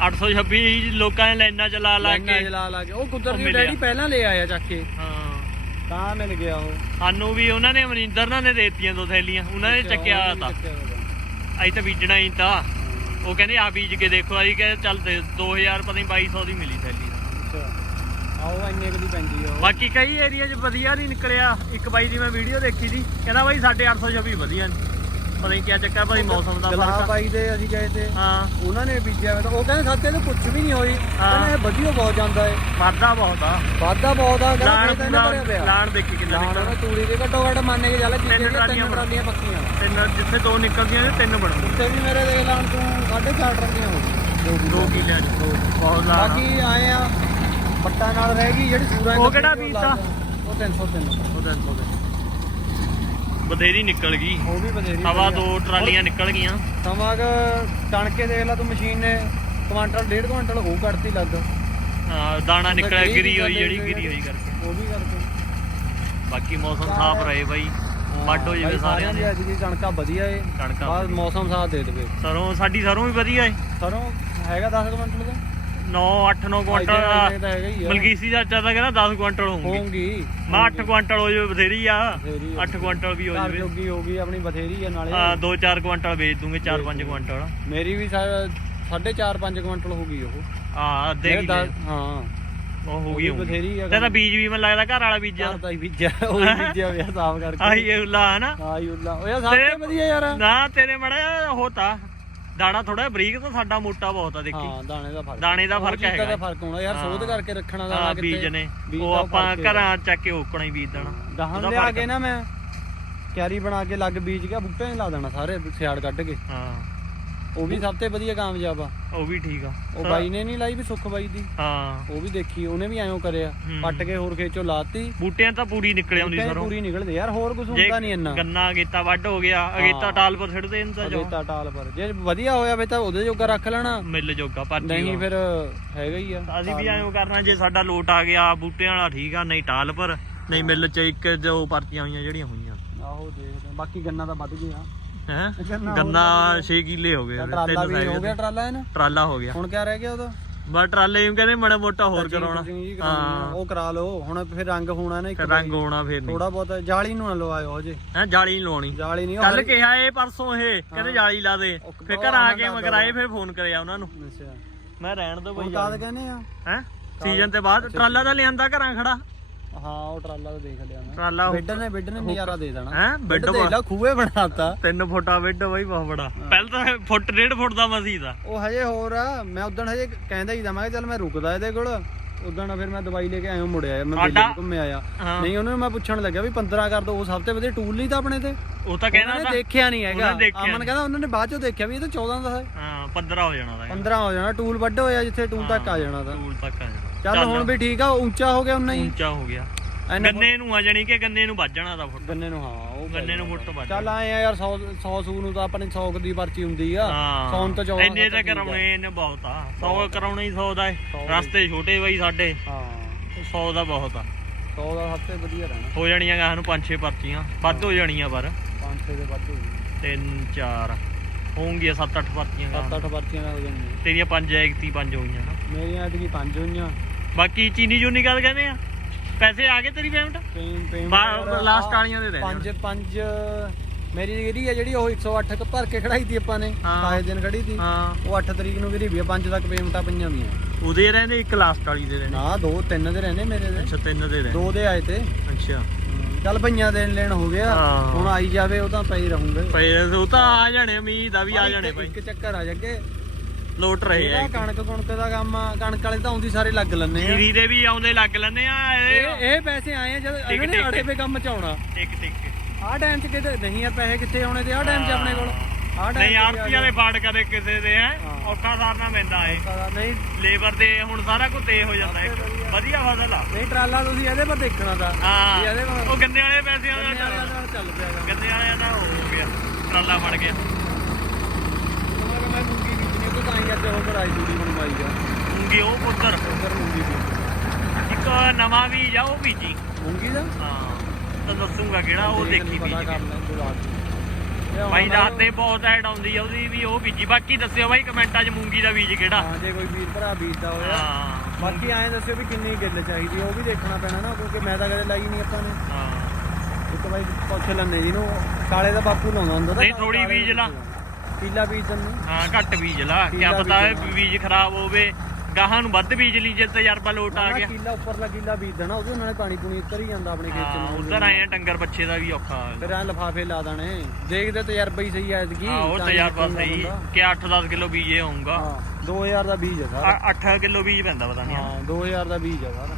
826 ਲੋਕਾਂ ਨੇ ਲਾਈਨਾਂ ਚ ਲਾ ਕੇ। 'ਚ ਲਾ ਕੇ। ਉਹ ਕੁਦਰਤੀ ਮਿਲਿਆ। ਡੈਡੀ ਪਹਿਲਾਂ ਲੈ ਆਇਆ ਚੱਕ ਕੇ। ਹਾਂ। ਤਾਂ ਮਿਲ ਗਿਆ ਉਹ। ਸਾਨੂੰ ਵੀ ਉਹਨਾਂ ਨੇ ਮਨਿੰਦਰ ਨਾਲ ਨੇ ਦੇਤੀਆਂ ਦੋ ਥੈਲੀਆਂ। ਉਹਨਾਂ ਨੇ ਚੱਕਿਆ ਹੋਇਆ ਤਾਂ। ਚੱਕਿਆ ਹੋਇਆ ਅਸੀਂ ਤਾਂ ਬੀਜਣਾ ਹੀ ਤਾਂ। ਉਹ ਕਹਿੰਦੇ ਆ ਬੀਜ ਕੇ ਦੇਖੋ। ਅਸੀਂ ਕਹਿੰਦੇ ਚੱਲ ਦੇ 2000 ਪਤਾ ਨਹੀਂ 2200 ਦੀ ਮਿਲੀ ਥੈਲੀ ਅੱਛਾ। ਆਓ ਇੰਨੇ ਕੁ ਦੀ ਪੈਂਦੀ ਆ ਉਹ। ਬਾਕੀ ਕਈ ਏਰੀਆ 'ਚ ਵਧੀਆ ਨਹੀਂ ਨਿਕਲਿਆ। ਇੱਕ ਬਾਈ ਦੀ ਮੈਂ ਵੀਡੀਓ ਦੇਖੀ ਸੀ। ਕਹਿੰਦਾ ਬਾਈ ਸਾਡੇ 826 ਵਧੀਆ ਨੇ। ਪਤਾ ਨਹੀਂ ਕੀ ਚੱਕਰ ਭਾਈ ਮੌਸਮ ਦਾ ਫ਼ਰਕ ਆ। ਪਾਈ ਦੇ ਅਸੀਂ ਗਏ ਤੇ ਹਾਂ। ਉਹਨਾਂ ਨੇ ਬੀਜਿਆ ਹੋਇਆ ਤਾਂ ਉਹ ਕਹਿੰਦੇ ਸਾਡੇ ਤੇ ਕੁਝ ਵੀ ਨਹੀਂ ਹੋਈ। ਹਾਂ। ਕਹਿੰਦੇ ਇਹ ਵਧੀਆ ਬਹੁਤ ਜਾਂਦਾ ਏ। ਵਾਧਾ ਬਹੁਤ ਆ। ਵਾਧਾ ਬਹੁਤ ਆ ਲਾਣ ਕਹਿੰਦਾ ਇਹਨੇ ਭਰਿਆ ਪਿਆ। ਲਾਣ ਦੇਖੀ ਕਿੰਨਾ ਲਾਣ ਨਿਕਲਦਾ। ਉਹਨੇ ਤੂੜੀ ਦੇ ਘੱਟੋ ਘੱਟ ਮੰਨ ਕੇ ਚੱਲ ਜਿੱਥੇ ਤਿੰਨ ਤਿੰਨ ਟਰਾਲੀਆਂ ਟਰਾਲੀਆਂ ਪੱਕੀਆਂ। ਤਿੰਨ ਜਿੱਥੇ ਦੋ ਨਿਕਲਦੀਆਂ ਨੇ ਤਿੰਨ ਬਣਨ ਉੱਤੇ ਵੀ ਮੇਰੇ ਦੇਖ ਲਾਣ ਤੋਂ ਸਾਢੇ ਚਾਰ ਟਰਾਲੀਆਂ ਹੋ ਗਈਆਂ। ਦੋ ਕਿੱਲਿਆਂ 'ਚ ਬਹੁਤ ਲਾਣ ਆ। ਬਾਕੀ ਆਏ ਆ ਪੱਟਾ ਨਾਲ ਰਹਿ ਗਈ ਜਿਹੜੀ ਸੂਰਾਂ ਉਹ ਕਿਹੜਾ ਬੀਜ ਤਾ? ਉਹ 303 ਉਹ ਤਾਂ ਸੌ ਦੇ। ਬਥੇਰੀ ਨਿਕਲ ਗਈ। ਉਹ ਵੀ ਬਥੇਰੀ ਹਵਾ ਵਧੀਆ। ਦੋ ਟਰਾਲੀਆਂ ਨਿਕਲ ਗਈਆਂ। ਸਮਾਂ ਕੁ ਕਣਕੇ ਦੇਖ ਲਾ ਤੂੰ ਮਸ਼ੀਨ ਨੇ ਕੁਆਂਟਲ ਡੇਢ ਕੁਆਂਟਲ ਉਹ ਕੱਢਤੀ ਲੱਗ। ਹਾਂ, ਦਾਣਾ ਨਿਕਲਿਆ ਗਿਰੀ ਹੋਈ ਜਿਹੜੀ ਗਿਰੀ ਹੋਈ ਕਰਕੇ। ਉਹ ਵੀ ਕਰਕੇ। ਬਾਕੀ ਮੌਸਮ ਸਾਫ਼ ਰਹੇ ਬਾਈ। ਵੱਢ ਹੋ ਜਾਵੇ ਸਾਰਿਆਂ ਦੇ। ਅੱਜ ਦੀ ਕਣਕਾਂ ਵਧੀਆ ਏ। ਕਣਕਾਂ ਬਾਅਦ ਮੌਸਮ ਸਾਥ ਦੇ ਦੇਵੇ। ਸਰੋਂ ਸਾਡੀ ਸਰੋਂ ਵੀ ਵਧੀਆ ਏ। ਸਰੋਂ ਹੈਗਾ 10 ਕੁਆਂਟਲ ਦਾ 9 8 9 ਇੰਨੇ ਕੁਆਂਟਲ ਤਾਂ ਹੈਗਾ ਹੀ ਆ। ਮਲਕੀਸੀ ਦਾ ਚਾਚਾ ਕਹਿੰਦਾ 10 ਕੁਆਂਟਲ ਹੋਊਗੀ। ਹੋਊਗੀ। ਮੈਂ 8 ਕੁਆਂਟਲ ਹੋ ਜਾਵੇ ਬਥੇਰੀ ਆ। ਬਥੇਰੀ ਆ। 8 ਕੁਆਂਟਲ ਵੀ ਹੋ ਘਰ ਜਾਵੇ। ਜੋਗੀ ਹੋਗੀ ਆਪਣੀ ਬਥੇਰੀ ਆ ਨਾਲੇ। ਹਾਂ 2-4 ਕੁਆਂਟਲ ਵੇਚ ਦੂੰਗੇ 4-5 ਕੁਆਂਟਲ। ਮੇਰੀ ਵੀ 4.5 5 ਕੁਆਂਟਲ ਹੋਗੀ ਉਹ। ਹਾਂ ਅੱਧੇ ਮੇਰੇ ਕਿੱਲੇ ਦਸ- ਹਾਂ। ਉਹ ਹੋ ਗਈ ਵੀ ਬਥੇਰੀ ਆ ਤੇ ਤਾਂ ਬੀਜ ਵੀ ਮੈਨੂੰ ਲੱਗਦਾ ਘਰ ਵਾਲਾ ਬੀਜਿਆ। ਘਰ ਦਾ ਹੀ ਬੀਜਿਆ ਉਹ ਵੀ ਬੀਜਿਆ ਹੋਇਆ ਸਾਫ਼ ਕਰਕੇ। ਆਹੀ ਇਹ ਲਾ ਹਨਾ ਆਈ ਉੱਲਾ। ਉਹ ਯਾਰ ਸਾਰੇ ਵਧੀਆ ਯਾਰ। ਨਾ ਤੇਰੇ ਮੜਾ ਹੋਤਾ ਦਾਣਾ ਥੋੜਾ ਬਰੀਕ ਤਾਂ ਸਾਡਾ ਮੋਟਾ ਬਹੁਤ ਆ ਦੇਖੀ। ਹਾਂ ਦਾਣੇ ਦਾ ਫ਼ਰਕ। ਦਾਣੇ ਦਾ ਫ਼ਰਕ ਹੈਗਾ। ਦਾ ਫ਼ਰਕ ਹੋਣਾ ਯਾਰ ਸੋਧ ਕਰਕੇ ਰੱਖਣਾ ਦਾ ਹਾਂ ਬੀਜ ਨੇ। ਉਹ ਆਪਾਂ। ਘਰਾਂ ਚੱਕ ਕੇ ਓਕਣਾ ਹੀ ਬੀਜ ਦੇਣਾ। ਗਾਹਾਂ ਲਿਆ ਕੇ ਨਾ ਮੈਂ ਕਿਆਰੀ ਬਣਾ ਕੇ ਲੱਗ ਬੀਜ ਗਿਆ ਬੂਟੇ ਨਹੀਂ ਲਾ ਦੇਣਾ ਸਾਰੇ ਸਿਆੜ ਕੱਢ ਕੇ। ਹਾਂ। ਉਹ ਵੀ ਸਭ ਤੋਂ ਵਧੀਆ ਕਾਮਯਾਬ ਆ। ਉਹ ਵੀ ਠੀਕ ਆ। ਉਹ ਬਾਈ ਨੇ ਨਹੀਂ ਲਾਈ ਵੀ ਸੁੱਖ ਬਾਈ ਦੀ। ਹਾਂ। ਉਹ ਵੀ ਦੇਖੀ ਉਹਨੇ ਵੀ ਐਂ ਕਰਿਆ। ਪੱਟ ਕੇ ਹੋਰ ਖੇਚੋ ਲਾਤੀ। ਬੂਟਿਆਂ ਤਾਂ ਪੂਰੀ ਨਿਕਲ ਆਉਂਦੀ ਸਰੋਂ। ਪੂਰੀ ਨਿਕਲਦੇ ਯਾਰ ਹੋਰ ਕੁਝ ਹੁੰਦਾ ਨਹੀਂ ਇੰਨਾ। ਗੰਨਾ ਅਗੇਤਾ ਵੱਢ ਹੋ ਗਿਆ ਅਗੇਤਾ ਟਾਲ ਪਰ ਛੱਡਦੇ ਇਹਨਾਂ ਦਾ ਜੋ। ਅਗੇਤਾ ਟਾਲ ਪਰ। ਜੇ ਵਧੀਆ ਹੋਇਆ ਫੇ ਤਾਂ ਉਹਦੇ ਜੋਗਾ ਰੱਖ ਲੈਣਾ। ਮਿਲ ਜੋਗਾ ਪਰ ਨਹੀਂ ਫਿਰ ਹੈਗਾ ਹੀ ਆ। ਅਸੀਂ ਵੀ ਐਂ ਕਰਨਾ ਜੇ ਸਾਡਾ ਲੋਟ ਆ ਗਿਆ ਬੂਟਿਆਂ ਵਾਲਾ ਠੀਕ ਆ ਨਹੀਂ ਟਾਲ ਪਰ ਨਹੀਂ ਮਿਲ ਚ ਇੱਕ ਦੋ ਪਰਚੀਆਂ ਹੋਈਆਂ ਜਿਹੜੀਆਂ ਹੋਈਆਂ। ਆਹੋ ਦੇਖਦੇ। ਬਾਕੀ ਗੰਨਾ ਤਾਂ ਵੱਧ ਗਿਆ। ਹੈ? ਗੰਨਾ ਹੋਰ ਗੰਨਾ 6 ਕਿੱਲੇ ਹੋ ਗਏ ਟਰਾਲਾ ਤਿੰਨ ਵੀ ਹੋ ਗਿਆ ਟਰਾਲਾ ਇਹਨੇ? ਟਰਾਲਾ ਹੋ ਗਿਆ। ਹੁਣ ਕਿਆ ਰਹਿ ਗਿਆ ਉਹਦਾ ਬਸ ਟਰਾਲੇ ਨੂੰ ਕਹਿੰਦੇ ਮੜਾ ਮੋਟਾ ਹੋਰ ਕਰਾਉਣਾ। ਹਾਂ। ਉਹ ਕਰਾ ਲਓ। ਹੁਣ ਫਿਰ ਰੰਗ ਹੋਣਾ ਨਾ ਇੱਕ ਰੰਗ ਹੋਣਾ ਫੇਰ ਨਹੀਂ। ਥੋੜਾ ਬਹੁਤ ਜਾਲੀ ਨੂੰ ਨਾ ਲਵਾਇਓ ਹਜੇ ਹੈ ਜਾਲੀ ਨੀ ਲਾਉਣੀ ਜਾਲੀ ਨਹੀਂ ਕੱਲ ਕਿਹਾ ਇਹ ਪਰਸੋਂ ਇਹ ਕਹਿੰਦੇ ਜਾਲੀ ਲਾ ਦੇ। ਫੇਰ ਘਰ ਆ ਕੇ ਮਗਰਾਏ ਫੇਰ ਫੋਨ ਕਰਿਆ ਉਹਨਾਂ ਨੂੰ। ਅੱਛਾ। ਮੈਂ ਰਹਿਣ ਦੋ ਬਈ ਕਾਦ ਕਹਿੰਦੇ ਆ? ਹੈ? ਸੀਜ਼ਨ ਤੇ ਬਾਅਦ ਟਰਾਲਾ ਤਾਂ ਲਿਆਂਦਾ ਘਰਾਂ ਖੜਾ। ਹਾਂ ਉਹ ਟਰਾਲਾ ਤਾਂ ਦੇਖ ਲਿਆ ਮੈਂ। ਟਰਾਲਾ ਬੈੱਡ ਨੇ ਬੈੱਡ ਨੇ ਨਜ਼ਾਰਾ ਦੇ ਦੇਣਾ। ਹੈ? ਬੈੱਡ ਦੇਖ ਲਾ ਖੂਹੇ ਬਣਾਤਾ। ਤਿੰਨ ਫੁੱਟਾ ਬੈੱਡ ਬਈ ਬਹੁਤ ਬੜਾ। ਪਹਿਲਾਂ ਤਾਂ ਫੁੱਟ ਡੇਢ ਫੁੱਟ ਦਾ ਮਸੀ ਦਾ। ਉਹ ਹਜੇ ਹੋਰ ਆ ਮੈਂ ਉਦੋਂ ਹਜੇ ਕਹਿੰਦਾ ਹੀ ਮੈਂ ਕਿਹਾ ਚੱਲ ਮੈਂ ਰੁਕਦਾ ਇਹਦੇ ਕੋਲ। ਉਦੋਂ ਫਿਰ ਮੈਂ ਦਵਾਈ ਲੈ ਕੇ ਆਇਆ ਮੁੜਿਆ ਮੈਂ ਸਾਡਾ- ਬੇਲੇ ਘੁੰਮੇ ਆਇਆ। ਨਹੀਂ ਉਹਨਾਂ ਨੂੰ ਮੈਂ ਪੁੱਛਣ ਲੱਗਿਆ ਵੀ 15 ਕਰ ਦੋ ਉਹ ਸਭ ਤੋਂ ਵਧੀਆ ਟੂਲ ਨਹੀਂ ਤਾਂ ਆਪਣੇ ਤੇ। ਉਹ ਤਾਂ ਕਹਿੰਦਾ ਉਹਨਾਂ ਦੇਖਿਆ ਨਹੀਂ ਹੈਗਾ। ਅਮਨ ਕਹਿੰਦਾ ਉਹਨਾਂ ਨੇ ਬਾਅਦ ਚੋਂ ਦੇਖਿਆ ਵੀ ਇਹ ਤਾਂ 14 ਦਾ ਹੈ। ਹਾਂ 15 ਹੋ ਜਾਣਾ ਦਾ 15 ਹੋ ਜਾਣਾ ਟੂਲ ਵੱਡ ਹੋਇਆ ਜਿੱਥੇ ਟੂਲ ਤੱਕ ਆ ਜਾਣਾ ਤਾਂ। ਟੂਲ ਤੱਕ ਆ ਜਾਣਾ। ਚੱਲ ਹੁਣ ਵੀ ਠੀਕ ਆ ਉੱਚਾ ਹੋ ਗਿਆ ਉਨਾ ਹੀ। ਉੱਚਾ ਹੋ ਗਿਆ। ਗੰਨੇ ਨੂੰ ਆ ਜਾਣੀ ਕਿ ਗੰਨੇ ਨੂੰ ਵੱਜਣਾ ਦਾ ਫੁੱਟ। ਗੰਨੇ ਨੂੰ ਹਾਂ ਉਹ ਗੰਨੇ ਨੂੰ ਫੁੱਟ ਵੱਜ ਚੱਲ ਆਏ ਆ ਯਾਰ 100 100 ਸੂ ਨੂੰ ਤਾਂ ਆਪਣੇ 100 ਦੀ ਪਰਚੀ ਹੁੰਦੀ ਆ। ਹਾਂ। ਸੌਣ ਤੋਂ 14 ਇੰਨੇ ਤਾਂ ਕਰਾਉਣੇ ਇਹਨੇ ਬਹੁਤ ਆ। 100 ਕਰਾਉਣੇ ਹੀ 100 ਦਾ ਸੌ ਰਸਤੇ ਛੋਟੇ ਬਈ ਸਾਡੇ। ਹਾਂ। 100 ਦਾ ਬਹੁਤ ਆ। 100 ਦਾ ਹਫ਼ਤੇ ਵਧੀਆ ਰਹਿਣਾ। ਹੋ ਜਾਣੀਆਂ ਗਾਹ ਨੂੰ 5-6 ਪਰਚੀਆਂ। ਵੱਧ ਹੋ ਜਾਣੀਆਂ ਪਰ। 5-6 ਦੇ ਵੱਧ ਹੋ ਗਏ 3 4 ਹੋਣਗੀਆਂ 7-8 ਪਰਚੀਆਂ ਗਾਹਾਂ। 7-8 ਪਰਚੀਆਂ ਹੋ ਜਾਣਗੀਆਂ ਤੇਰੀਆਂ 5 ਐਕਤੀ 5 ਹੋਈਆਂ ਨਾ। ਮੇਰੀਆਂ ਐਤਕੀ 5 ਹੋਈਆਂ। ਬਾਕੀ ਚੀਨੀ ਚੂਨੀ ਗੱਲ ਕਹਿੰਦੇ ਆ। ਪੈਸੇ ਆ ਗਏ ਤੇਰੀ ਪੇਮੈਂਟ ਪੇਮ ਪੇਮ ਲਾਸਟ ਵਾਲੀਆਂ ਦੇ ਰਹਿ ਪੰਜ ਪੰਜ ਮੇਰੀ ਜਿਹੜੀ ਹੈ ਜਿਹੜੀ ਉਹ 108 ਕ ਭਰ ਕੇ ਖੜਾਈ ਤੀ ਆਪਾਂ ਨੇ ਹਾਂ। ਦਿਨ ਖੜੀ ਤੀ। ਹਾਂ। ਉਹ 8 ਤਰੀਕ ਨੂੰ ਵੀ ਆ 5 ਤੱਕ ਪੇਮੈਂਟਾਂ ਪਈਆਂ ਵੀਆਂ ਉਹਦੇ ਰਹਿੰਦੇ ਇੱਕ ਲਾਸਟ ਵਾਲੀ ਦੇ ਰਹਿੰਦੇ। ਨਾ ਦੋ ਤਿੰਨ ਦੇ ਰਹਿੰਦੇ ਮੇਰੇ ਦੇ। ਅੱਛਾ ਤਿੰਨ ਦੇ ਰਹਿੰਦੇ। ਦੋ ਦੇ ਆਏ ਤੇ। ਅੱਛਾ। ਚੱਲ ਭਈਆਂ ਦੇਣ ਲੈਣ ਹੋ ਗਿਆ। ਹਾਂ। ਹੁਣ ਆਈ ਜਾਵੇ ਉਹ ਤਾਂ ਪਈ ਰਹੂਗੇ। ਪਏ ਉਹ ਤਾਂ ਆ ਜਾਣੇ ਉਮੀਦ ਆ ਵੀ ਆ ਜਾਣੇ ਭਾਈ। ਇੱਕ ਚੱਕਰ ਆ ਜੱਗੇ ਲੋਟ ਰਹੇ ਆ ਇਹਦਾ ਕਣਕ ਕੁਣਕ ਦਾ ਕੰਮ ਆ ਕਣਕ ਵਾਲੇ ਤਾਂ ਆਉਂਦੀ ਸਾਰੇ ਲੱਗ ਲੰਨੇ ਆ। ਜੀਰੀ ਦੇ ਵੀ ਆਉਂਦੇ ਲੱਗ ਲੈਂਦੇ ਆ ਇਹ ਇਹ ਪੈਸੇ ਆਏ ਆ ਜਦ ਇਹਨਾਂ ਨੇ ਅੜੇ ਪੇ ਕੰਮ ਚ ਆਉਣਾ। ਟਿਕ ਟਿਕ। ਆਹ ਟਾਈਮ 'ਚ ਕਿਤੇ ਨਹੀਂ ਯਾਰ ਪੈਸੇ ਕਿੱਥੇ ਆਉਣੇ ਤੇ ਆਹ ਟਾਈਮ 'ਚ ਆਪਣੇ ਕੋਲ। ਆਹ ਟਾਈਮ ਨਹੀਂ ਆਰਤੀ ਵਾਲੇ ਫਾੜ ਕਦੇ ਕਿਸੇ ਦੇ ਹੈ। ਔਖਾ ਸਾਰਨਾ ਪੈਂਦਾ ਏ ਨਹੀਂ। ਲੇਬਰ ਦੇ ਹੁਣ ਸਾਰਾ ਕੁਝ ਤੇ ਹੋ ਜਾਂਦਾ ਏ ਵਧੀਆ। ਫਸਲ ਆ। ਨਹੀਂ ਟਰਾਲਾ ਤੁਸੀਂ ਇਹਦੇ ਪਰ ਦੇਖਣਾ ਤਾਂ। ਹਾਂ। ਉਹ ਗੰਨੇ ਵਾਲੇ ਪੈਸਿਆਂ ਦਾ ਚੱਲ ਪਿਆ। ਗੰਨੇ ਵਾਲਿਆਂ ਦਾ ਹੋ ਗਿਆ। ਟਰਾਲਾ ਬਣ ਗਿਆ ਉਹਨਾਂ ਨੇ ਮੈਂ ਮੂੰਗੀ ਬੀਜਣੀ ਉਹ ਤਾਂ ਹੀ ਅੱਜ ਉਹ ਕਰਾਈ ਦੂਰੀ ਬਣਵਾਈ ਆ। ਮੂੰਗੀ ਉਹ ਪੁੱਤਰ। ਉਧਰ ਮੂੰਗੀ ਬੀਜੀ ਇੱਕ ਨਵਾਂ ਵੀ ਜਾ ਉਹ ਬੀਜੀ। ਮੂੰਗੀ ਦਾ? ਹਾਂ ਤਾਂ ਦੱਸੂਗਾ ਕਿਹੜਾ ਉਹ ਦੇਖੀ ਪਤਾ ਬੀਜ ਕਰ ਕੇ ਲੈ ਤੂੰ ਰਾਤ ਇਹ ਬਾਈ ਹੁਣ ਰਾਤ ਤੇ ਬਹੁਤ ਐਡ ਆਉਂਦੀ ਆ ਉਹਦੀ ਵੀ ਉਹ ਬੀਜੀ। ਬਾਕੀ ਦੱਸਿਓ ਬਾਈ ਕਮੈਂਟਾਂ 'ਚ ਮੂੰਗੀ ਦਾ ਬੀਜ ਕਿਹੜਾ। ਹਾਂ ਜੇ ਕੋਈ ਵੀਰ ਭਰਾ ਬੀਜਦਾ ਹੋਇਆ ਹਾਂ। ਬਾਕੀ ਐਂ ਦੱਸਿਓ ਵੀ ਕਿੰਨੀ ਗਿੱਲ ਚਾਹੀਦੀ ਆ, ਉਹ ਵੀ ਦੇਖਣਾ ਪੈਣਾ ਨਾ ਕਿਉਂਕਿ ਮੈਂ ਤਾਂ ਕਦੇ ਲਾਈ ਨਹੀਂ ਆਪਾਂ ਨੇ। ਹਾਂ। ਇੱਕ ਵਾਰੀ ਪੁੱਛ ਲੈਣੇ ਜਿਹਨੂੰ ਕਾਲੇ ਦਾ ਬਾਪੂ ਲਾਉਂਦਾ ਹੁੰਦਾ ਤਾਂ ਨਹੀਂ, ਥੋੜ੍ਹੀ ਕਾਲੇ ਬੀਜ ਲਾ। ਕੀਲਾ ਬੀਜ ਦਿੰਦੇ ਹਾਂ ਘੱਟ ਬੀਜ ਲਾ ਕੀ ਪਤਾ ਹੈ ਬੀਜਣਾ। ਬੀਜ ਖਰਾਬ ਹੋਵੇ ਗਾਹਾਂ ਨੂੰ ਵੱਧ ਬੀਜ ਲਈ ਜੇ ਤਜਰਬਾ ਲੋਟ ਆ ਗਿਆ। ਕੀਲਾ ਉੱਪਰਲਾ ਕੀਲਾ ਬੀਜ ਦੇਣਾ ਉਹਦੇ ਨਾਲ ਪਾਣੀ ਪੂਣੀ ਉੱਤਰ ਹੀ ਜਾਂਦਾ ਆਪਣੇ ਖੇਤ ਹਾਂ ਚ ਉਧਰ ਆਏ ਆ ਡੰਗਰ ਬੱਚੇ ਦਾ ਵੀ ਔਖਾ ਫਿਰ ਐ ਲਫਾਫੇ ਲਾ ਦੇਣੇ। ਦੇਖਦੇ ਤਜਰਬਾ ਹੀ ਸਹੀ ਐਤਕੀ ਹਾਂ ਉਹ ਤਾਂ ਹੀ ਤਜਰਬਾ ਨਿਕਲਦਾ ਸਹੀ। ਬੰਦਾ। ਕਿ 8-10 ਕਿਲੋ ਬੀਜੇ ਹੋਊਗਾ। ਹਾਂ 2000 ਦਾ ਬੀਜ ਹੈ ਸਾਰਾ। 8 ਕਿਲੋ ਬੀਜ ਪੈਂਦਾ ਪਤਾ ਨਹੀਂ। ਹਾਂ 2000 ਦਾ ਬੀਜ ਹੈ ਸਾਰਾ।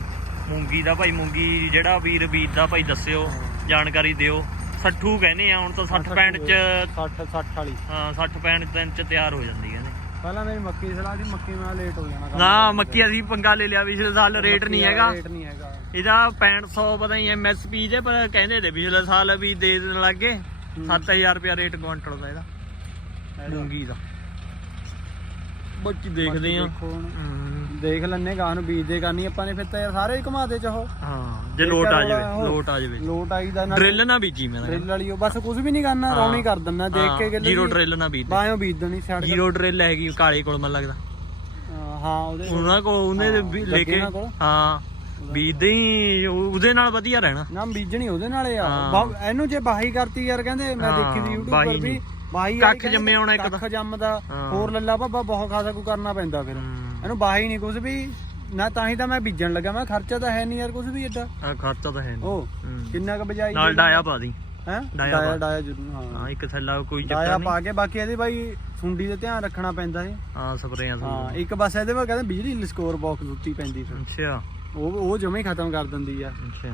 ਮੂੰਗੀ ਦਾ ਭਾਈ ਮੂੰਗੀ ਜਿਹੜਾ ਵੀਰ ਬੀਜ ਦਾ ਭਾਈ ਦੱਸਿਓ ਜਾਣਕਾਰੀ ਦਿਓ। 60 ਕਹਿੰਦੇ ਆ ਹੁਣ ਤਾਂ 60 65 ਚ 60 60 ਵਾਲੀ। ਹਾਂ 60 65 ਦਿਨ ਚ ਤਿਆਰ ਹੋ ਜਾਂਦੀ ਕਹਿੰਦੇ ਪਹਿਲਾਂ ਮੇਰੀ ਮੱਕੀ ਦੀ ਸਲਾਹ ਸੀ ਮੱਕੀ ਨਾਲ ਲੇਟ ਹੋ ਜਾਣਾ। ਨਾ ਮੱਕੀ ਅਸੀਂ ਪੰਗਾ ਲੈ ਲਿਆ ਪਿਛਲੇ ਸਾਲ ਰੇਟ ਨਹੀਂ ਹੈਗਾ। ਰੇਟ ਨਹੀਂ ਹੈਗਾ। ਇਹਦਾ 6500 ਪਤਾ ਨਹੀਂ ਐਮਐਸਪੀ ਦੇ ਪਰ ਕਹਿੰਦੇ ਤੇ ਪਿਛਲੇ ਸਾਲ ਵੀ ਦੇ ਦੇਣ ਲੱਗੇ। 7000 ਰੁਪਿਆ ਰੇਟ ਕੁਇੰਟਲ ਦਾ ਇਹਦਾ। ਮੂੰਗੀ ਦਾ। ਬਾਕੀ ਦੇਖਦੇ ਆ ਦੇਖੋ ਲੈਣੇ ਗਾਹ ਨੂੰ ਬੀਜ ਦੇ ਕਰਨੀ ਆਪਾਂ ਨੇ ਫਿਰ ਤਾਂ ਯਾਰ ਸਾਰੇ ਹੀ ਘੁਮਾ ਦੇ ਚਾਹੋ ਹਾਂ ਜੇ ਲੋਟ ਆ ਜਾਵੇ ਲੋਟ ਆ ਜਾਵੇ। ਲੋਟ ਆਈ ਦਾ ਨਾ ਡਰਿੱਲ ਨਾ ਬੀਜੀ ਮੈਂ ਡਰਿੱਲ ਵਾਲੀ ਉਹ ਬਸ ਕੁਝ ਵੀ ਨਹੀਂ ਕਰਨਾ ਰੌਣੀ ਕਰ ਦਿੰਨਾ ਦੇਖ ਕੇ ਗੱਲੇ ਜੀਰੋ ਡਰਿੱਲ ਨਾ ਬੀਜ ਬਾਇਓ ਬੀਜ ਦੇਣੀ ਸਾਈਡ ਜੀਰੋ ਡਰਿੱਲ ਹੈਗੀ ਕਾਲੇ ਕੋਲ ਮੈਨੂੰ ਲੱਗਦਾ। ਹਾਂ ਉਹਦੇ ਉਹਨਾਂ ਕੋ ਉਹਨੇ ਲੈ ਕੇ ਕੋਲ? ਹਾਂ ਬੀਜਦੇ ਹੀ ਉਹਦੇ ਨਾਲ ਵਧੀਆ ਰਹਿਣਾ। ਨਾ ਬੀਜਣੀ ਉਹਦੇ ਨਾਲ ਆ। ਇਹਨੂੰ ਜੇ ਬਾਹੀ ਕਰਤੀ ਯਾਰ ਕਹਿੰਦੇ ਮੈਂ ਦੇਖੀ ਦੀ YouTube ਬਾਹੀ ਪਰ ਵੀ। ਬਾਹੀ ਕੱਖ ਜੰਮੇ ਆਉਣਾ ਇੱਕ। ਕੱਖ ਜੰਮਦਾ। ਹੋਰ ਲੱਲਾ ਬਾਬਾ ਬਹੁਤ ਖਾਸਾ ਕੁ ਕਰਨਾ ਪੈਂਦਾ ਫਿਰ। ਇਹਨੂੰ ਬਾਹੀ ਨਹੀਂ ਕੁਝ ਵੀ ਨਾ ਤਾਂ ਹੀ ਤਾਂ ਮੈਂ ਬੀਜਣ ਲੱਗਾ। ਮੈਂ ਖਰਚਾ ਤਾਂ ਹੈ ਨਹੀਂ ਯਾਰ ਕੁਝ ਵੀ ਏਡਾ। ਆ ਖਰਚਾ ਤਾਂ ਹੈ ਨਹੀਂ। ਉਹ। ਕਿੰਨਾ ਕ ਬਜਾਈ ਨਾਲ ਡਾਇਆ ਪਾ ਦੀ। ਹੈ? ਡਾਇਆ ਡਾਇਆ ਪਾ। ਡਾਇਆ ਜ਼ਰੂਰ ਹਾਂ। ਹਾਂ ਇੱਕ ਥੱਲਾ ਕੋਈ ਡਾਇਆ ਚੱਕਰ ਨਹੀਂ। ਪਾ ਕੇ ਬਾਕੀ ਇਹਦੀ ਬਾਈ ਸੁੰਡੀ ਦਾ ਧਿਆਨ ਰੱਖਣਾ ਪੈਂਦਾ ਹੈ ਹਾਂ ਸਪਰੇਆਂ ਹਾਂ ਇੱਕ ਬਸ ਇਹਦੇ ਬਾਅਦ ਕਹਿੰਦੇ ਬਿਜਲੀ ਸਕੋਰ ਬਾਕਸ ਦਿੱਤੀ ਪੈਂਦੀ ਫਿਰ। ਅੱਛਾ। ਉਹ ਉਹ ਜਮੇ ਖਤਮ ਕਰ ਦਿੰਦੀ ਆ। ਅੱਛਾ।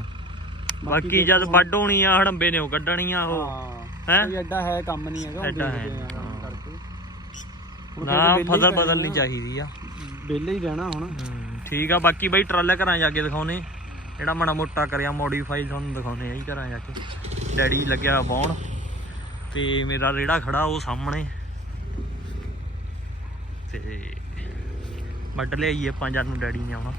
ਬਾਕੀ ਜਦ ਵੱਢ ਹੋਣੀ ਆ ਹੜੰਬੇ ਨੇ ਉਹ ਕੱਢਣੀਆਂ ਉਹ। ਹਾਂ। ਹੈਂ? ਕੋਈ ਐਡਾ ਹੈ ਕੰਮ ਨਹੀਂ ਹੈਗਾ ਉਹ ਐਡਾ ਹੈ ਦੇਖਦੇ ਆ ਨਹੀਂ, ਹਾਂ। ਕਰਕੇ। ਹੁਣ ਨਾ ਹੀ ਫਸਲ ਪੈਣਾ ਬਦਲਣੀ। ਚਾਹੀਦੀ ਆ। ਵਿਹਲੇ ਹੀ ਰਹਿਣਾ ਹੁਣ। ਹਮ, ਠੀਕ ਆ ਬਾਕੀ ਬਾਈ ਟਰਾਲੇ ਘਰਾਂ ਜਾ ਕੇ ਦਿਖਾਉਨੇ। ਜਿਹੜਾ ਮਾੜਾ ਮੋਟਾ ਕਰਿਆ ਮੋਡੀਫਾਈ ਤੁਹਾਨੂੰ ਦਿਖਾਉਨੇ ਆ ਜੀ ਘਰਾਂ ਜਾ ਕੇ। ਡੈਡੀ ਲੱਗਿਆ ਬਾਉਣ ਤੇ ਮੇਰਾ ਰੇੜਾ ਖੜਾ ਉਹ ਸਾਹਮਣੇ। ਤੇ ਵੱਢ ਲਿਆਈਏ ਆਪਾਂ ਜਦ ਨੂੰ ਡੈਡੀ ਨੇ ਆਉਣਾ।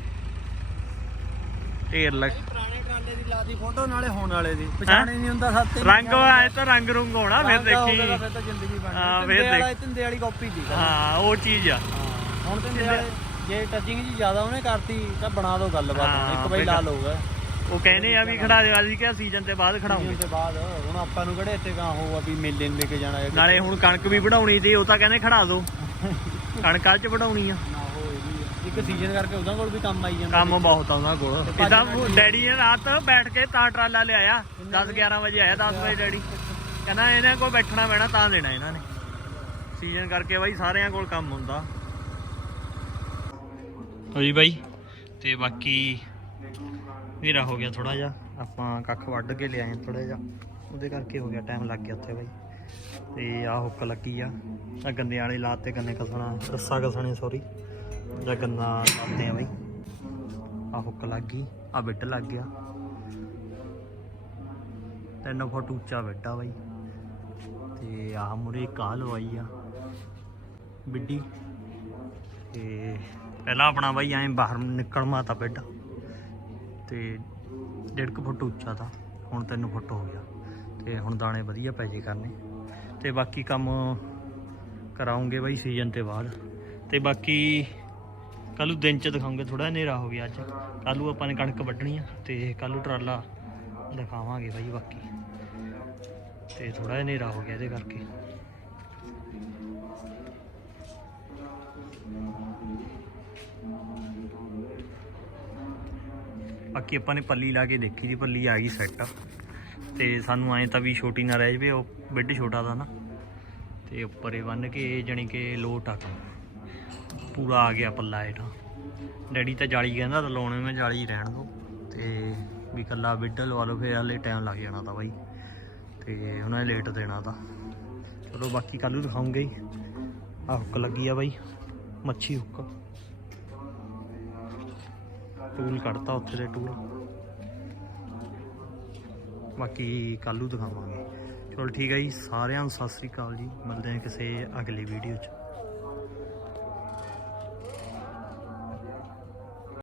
ਢੇਰ ਲੱਗ ਪੁਰਾਣੇ ਟਰਾਲੇ ਦੀ ਲਾਦੀ ਫੋਟੋ ਨਾਲੇ ਹੋਣ ਵਾਲੇ ਦੀ। ਪਛਾਣੇ ਨਹੀਂ ਹੁੰਦਾ ਸੱਤੇ ਰੰਗ ਆਏ ਤਾਂ ਰੰਗ ਰੁੰਗ ਹੋਣਾ ਫਿਰ ਦੇਖੀ। ਫਿਰ ਤਾਂ ਜ਼ਿੰਦਗੀ ਬਣ ਹਾਂ, ਗਈ। ਫਿਰ ਤਿੰਦੇ ਵਾਲਾ ਦੇਖ। ਤਿੰਦੇ ਵਾਲੀ ਕਾਪੀ ਦੀ ਹਾਂ ਉਹ ਚੀਜ਼ ਆ। ਹੁਣ ਤਿੰਦੇ ਵਾਲੇ ਜੇ ਟੱਚਿੰਗ ਜੀ ਜ਼ਿਆਦਾ ਉਹਨੇ ਕਰਤੀ ਤਾਂ ਬਣਾ ਦੋ ਗੱਲਬਾਤ। ਹਾਂ, ਇੱਕ ਵਾਰੀ ਲਾ ਲਊਗਾ ਉਹ ਕਹਿੰਦੇ ਆ ਵੀ ਖੜਾ ਦੇ ਅਸੀਂ ਕਿ ਸੀਜ਼ਨ ਤੇ ਬਾਅਦ ਖੜਾਉਂਗੇ। ਤੇ ਬਾਅਦ ਹੁਣ ਆਪਾਂ ਨੂੰ ਕਿਹੜੇ ਇੱਥੇ ਕਾਂ ਹੋਊਗਾ ਵੀ ਮੇਲੇ ਨੂੰ ਲੈ ਕੇ ਜਾਣਾ ਹੈ। ਨਾਲੇ ਹੁਣ ਕਣਕ ਵੀ ਵਢਾਉਣੀ ਤੇ ਉਹ ਤਾਂ ਕਹਿੰਦੇ ਖੜਾ ਦੋ ਕਣਕ ਚ ਵਢਾਉਣੀ ਆ। ਨਾ ਹੋ ਇਹ ਵੀ ਆ। ਇੱਕ ਸੀਜ਼ਨ ਕਰਕੇ ਉਹਨਾਂ ਕੋਲ ਵੀ ਕੰਮ ਆਈ ਜਾਂਦਾ। ਕੰਮ ਬਹੁਤ ਆ ਉਹਨਾਂ ਕੋਲ। ਤੇ ਇਦਾਂ ਭਾਜੀ ਡੈਡੀ ਨੇ ਰਾਤ ਬੈਠ ਕੇ ਤਾਂ ਟਰਾਲਾ ਲਿਆਇਆ 10 11 ਵਜੇ ਆਇਆ 10 ਵਜੇ ਡੈਡੀ। ਕਹਿੰਦਾ ਇਹਨਾਂ ਕੋਲ ਬੈਠਣਾ ਪੈਣਾ ਤਾਂ ਦੇਣਾ ਇਹਨਾਂ ਨੇ। ਸੀਜ਼ਨ ਕਰਕੇ ਬਾਈ ਸਾਰਿਆਂ ਕੋਲ ਕੰਮ ਹੁੰਦਾ। ਹਾਂਜੀ ਬਾਈ। ਤੇ ਬਾਕੀ ਹਨੇਰਾ ਹੋ ਗਿਆ ਥੋੜਾ ਜਿਹਾ। ਆਪਾਂ ਕੱਖ ਵੱਢ ਕੇ ਲਿਆਏ ਥੋੜਾ ਜਿਹਾ। ਉਹਦੇ ਕਰਕੇ ਹੋ ਗਿਆ ਟਾਈਮ ਲੱਗ ਗਿਆ ਉੱਥੇ ਬਾਈ। ਤੇ ਆਹ ਹੁੱਕ ਲੱਗੀ ਆ। ਆ ਗੰਦੇ ਵਾਲੇ ਲਾਤੇ ਗੰਨੇ ਕਸਣਾ, ਰੱਸਾ ਕਸਣੇ ਸੌਰੀ ਜਾਂ ਗੰਨਾ ਲਾਤੇ ਆ ਬਾਈ। ਆ ਹੁੱਕ ਲੱਗ ਗਈ। ਆ ਬਿੱਟ ਲੱਗ ਗਿਆ। ਤਿੰਨ ਫੁੱਟ ਉੱਚਾ ਬਿੱਟ ਆ ਬਾਈ। ਤੇ ਆਹ ਮੁਰੇ ਕਾਹ ਲਵਾਈ ਆ। ਬਿੱਡੀ ਤੇ ਪਹਿਲਾਂ ਆਪਣਾ ਬਾਈ ਐਂ ਬਾਹਰ ਨਿਕਲਮਾ ਤਾਂ ਬਿੱਡ ਤੇ ਡੇਢ ਕੁ ਫੁੱਟ ਉੱਚਾ ਤਾਂ ਹੁਣ 3 ਫੁੱਟ ਹੋ ਗਿਆ। ਤੇ ਹੁਣ ਦਾਣੇ ਵਧੀਆ ਪੈ ਜੇ ਕਰਨੇ। ਤੇ ਬਾਕੀ ਕੰਮ ਕਰਾਉਂਗੇ ਬਾਈ ਸੀਜ਼ਨ ਤੇ ਬਾਅਦ। ਤੇ ਬਾਕੀ ਕੱਲ੍ਹ ਦਿਨ ਚ ਦਿਖਾਉਂਗੇ ਥੋੜਾ ਹਨੇਰਾ ਹੋ ਗਿਆ ਅੱਜ। ਕੱਲ੍ਹ ਆਪਾਂ ਨੇ ਕਣਕ ਵੱਢਣੀ ਆ, ਤੇ ਕੱਲ੍ਹ ਨੂੰ ਟਰਾਲਾ ਦਿਖਾਵਾਂਗੇ ਬਾਈ ਬਾਕੀ। ਤੇ ਥੋੜਾ ਹਨੇਰਾ ਹੋ ਗਿਆ ਇਹਦੇ ਕਰਕੇ। ਬਾਕੀ ਆਪਾਂ ਨੇ ਪੱਲੀ ਲਾ ਕੇ ਦੇਖੀ ਜੀ, ਪੱਲੀ ਆ ਗਈ ਸੈੱਟ ਤੇ ਸਾਨੂੰ ਐਂ ਤਾਂ ਵੀ ਛੋਟੀ ਨਾ ਰਹਿ ਜਵੇ, ਉਹ ਬਿੱਡ ਛੋਟਾ ਦਾ ਨਾ। ਤੇ ਉੱਪਰ ਇਹ ਬੰਨ ਕੇ ਜਣੀ ਕਿ ਲੋਟ ਟੱਕ ਪੂਰਾ ਆ ਗਿਆ ਪੱਲਾ ਹੇਠਾਂ। ਡੈਡੀ ਤਾਂ ਜਾਲੀ ਕਹਿੰਦਾ ਤਾਂ ਲਾਉਣੇ ਮੈਂ ਜਾਲੀ ਰਹਿਣ ਦੋ ਤੇ ਵੀ ਕੱਲਾ ਬਿੱਡ ਲਵਾ ਲਓ, ਫਿਰ ਹਲੇ ਟਾਈਮ ਲੱਗ ਜਾਣਾ ਤਾਂ ਬਾਈ। ਤੇ ਉਹਨਾਂ ਨੇ ਲੇਟ ਦੇਣਾ ਤਾਂ। ਚਲੋ ਬਾਕੀ ਕੱਲ ਨੂੰ ਦਿਖਾਉਂਗੇ ਹੀ। ਆ ਹੁੱਕ ਲੱਗੀ ਆ ਬਾਈ। ਮੱਛੀ ਹੁੱਕ ਟੂਲ ਕੱਢਤਾ ਉੱਥੇ ਦੇ ਟੂਲ ਬਾਕੀ ਕੱਲ ਦਿਖਾਵਾਂਗੇ। ਚਲੋ ਠੀਕ ਹੈ ਜੀ, ਸਾਰਿਆਂ ਨੂੰ ਸਤਿ ਸ੍ਰੀ ਅਕਾਲ ਜੀ। ਮਿਲਦੇ ਹਾਂ ਕਿਸੇ ਅਗਲੀ ਵੀਡੀਓ 'ਚ।